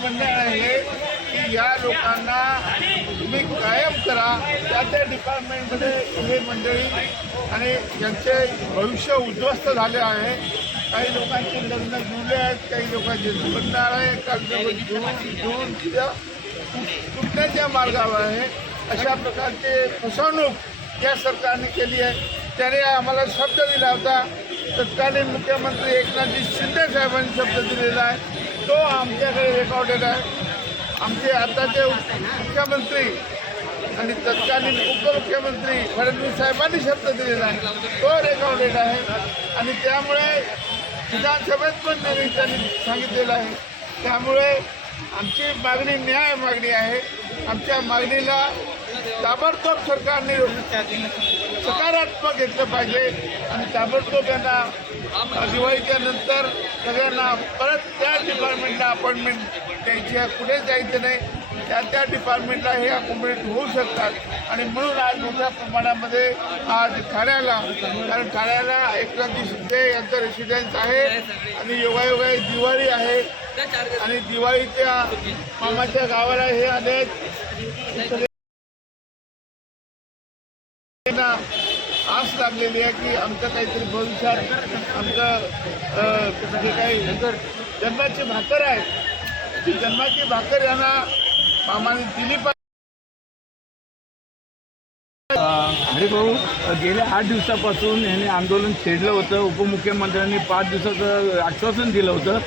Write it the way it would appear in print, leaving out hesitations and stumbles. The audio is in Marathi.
म्हणणं आहे की या लोकांना तुम्ही कायम करा, त्या डिपार्टमेंटमध्ये हे मंडळी आणि यांचे भविष्य उद्ध्वस्त झाले आहे. काही लोकांचे लग्न जुळले आहेत, काही लोकांचे जुळणार आहे, काही लोक तुटण्याच्या मार्गावर आहे. अशा प्रकारचे फसवणूक या सरकारने केली आहे. त्याने आम्हाला शब्द दिला होता, तत्कालीन मुख्यमंत्री एकनाथजी शिंदे साहेबांनी शब्द दिलेला आहे, तो आमच्याकडे रेकॉर्डेड आहे. आमचे आताचे मुख्यमंत्री आणि तत्कालीन उपमुख्यमंत्री फडणवीस साहेबांनी शब्द दिलेला आहे, तो रेकॉर्डेड आहे. आणि त्यामुळे विधानसभेत पण त्यांनी सांगितलेलं आहे. त्यामुळे आमची मागणी न्याय मागणी आहे. आमच्या मागणीला ताबडतोब सरकारने सकारात्मक घेतलं पाहिजे आणि ताबडतोब यांना दिवाळीच्या नंतर सगळ्यांना परत त्या डिपार्टमेंटला अपॉइंटमेंट द्यायची आहे. कुठे जायचं नाही, त्या डिपार्टमेंटला हे अपॉइंटमेंट होऊ शकतात. आणि म्हणून आज मोठ्या प्रमाणामध्ये आज ठाण्याला, कारण ठाण्याला एकनाथजी शिंदे यांचं रेसिडेन्स आहे आणि योगायोगा दिवाळी आहे आणि दिवाळीच्या मामाच्या गावाला हे आले. आस लागलेली आहे की आमचं काहीतरी भविष्यात आमचं जे काही जन्माची भाकर आहे, ती जन्माची भाकर यांना मामाने दिली पाहिजे. हरिभाऊ, गेल्या 8 दिवसापासून यांनी आंदोलन छेडलं होतं. उपमुख्यमंत्र्यांनी 5 दिवसाचं आश्वासन दिलं होतं.